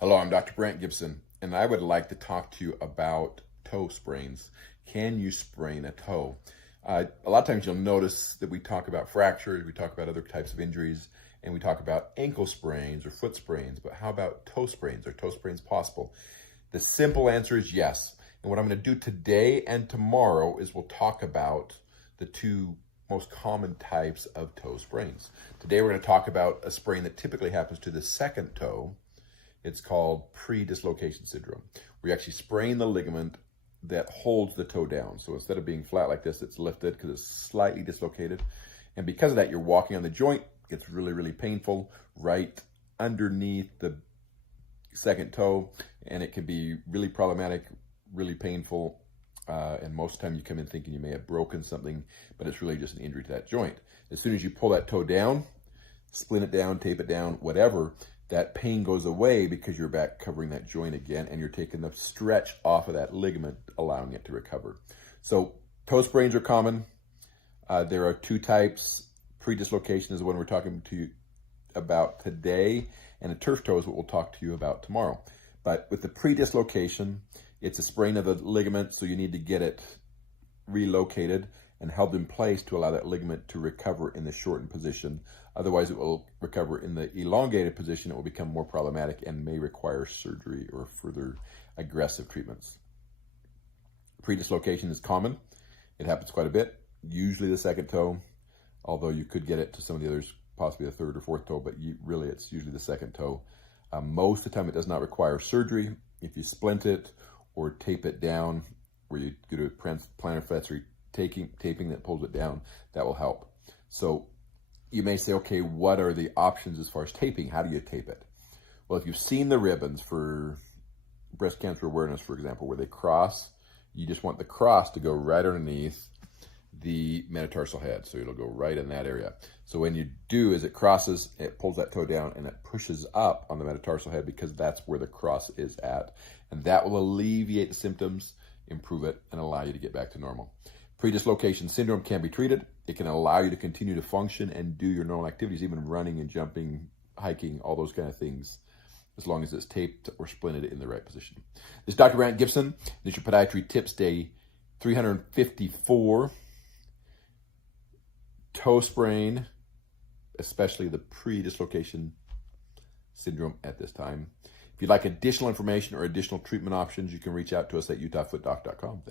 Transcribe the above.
Hello, I'm Dr. Brent Gibson, and I would like to talk to you about toe sprains. Can you sprain a toe? A lot of times you'll notice that we talk about fractures, we talk about other types of injuries, and we talk about ankle sprains or foot sprains, but how about toe sprains? Are toe sprains possible? The simple answer is yes. And what I'm going to do today and tomorrow is we'll talk about the two most common types of toe sprains. Today we're going to talk about a sprain that typically happens to the second toe. It's called pre-dislocation syndrome. We actually sprain the ligament that holds the toe down. So instead of being flat like this, it's lifted because it's slightly dislocated. And because of that, you're walking on the joint. It gets really, really painful right underneath the second toe. And it can be really problematic, really painful. And most of the time you come in thinking you may have broken something, but it's really just an injury to that joint. As soon as you pull that toe down, splint it down, tape it down, whatever, that pain goes away because you're back covering that joint again and you're taking the stretch off of that ligament, allowing it to recover. So toe sprains are common. There are two types. Pre-dislocation is the one we're talking to you about today, and a turf toe is what we'll talk to you about tomorrow. But with the pre-dislocation, it's a sprain of the ligament, so you need to get it relocated and held in place to allow that ligament to recover in the shortened position. Otherwise, it will recover in the elongated position. It will become more problematic and may require surgery or further aggressive treatments. Pre-dislocation is common. It happens quite a bit, usually the second toe, although you could get it to some of the others, possibly the third or fourth toe, but really it's usually the second toe. Most of the time it does not require surgery. If you splint it or tape it down, where you do a plantar fasciitis taping that pulls it down, that will help. So you may say, okay, what are the options as far as taping? How do you tape it? Well, if you've seen the ribbons for breast cancer awareness, for example, where they cross, you just want the cross to go right underneath the metatarsal head. So it'll go right in that area. So when you do is it crosses, it pulls that toe down and it pushes up on the metatarsal head because that's where the cross is at. And that will alleviate the symptoms, improve it, and allow you to get back to normal. Pre-dislocation syndrome can be treated. It can allow you to continue to function and do your normal activities, even running and jumping, hiking, all those kind of things, as long as it's taped or splinted in the right position. This is Dr. Brent Gibson. This is your Podiatry Tips Day 354. Toe sprain, especially the pre-dislocation syndrome at this time. If you'd like additional information or additional treatment options, you can reach out to us at utahfootdoc.com. Thank you.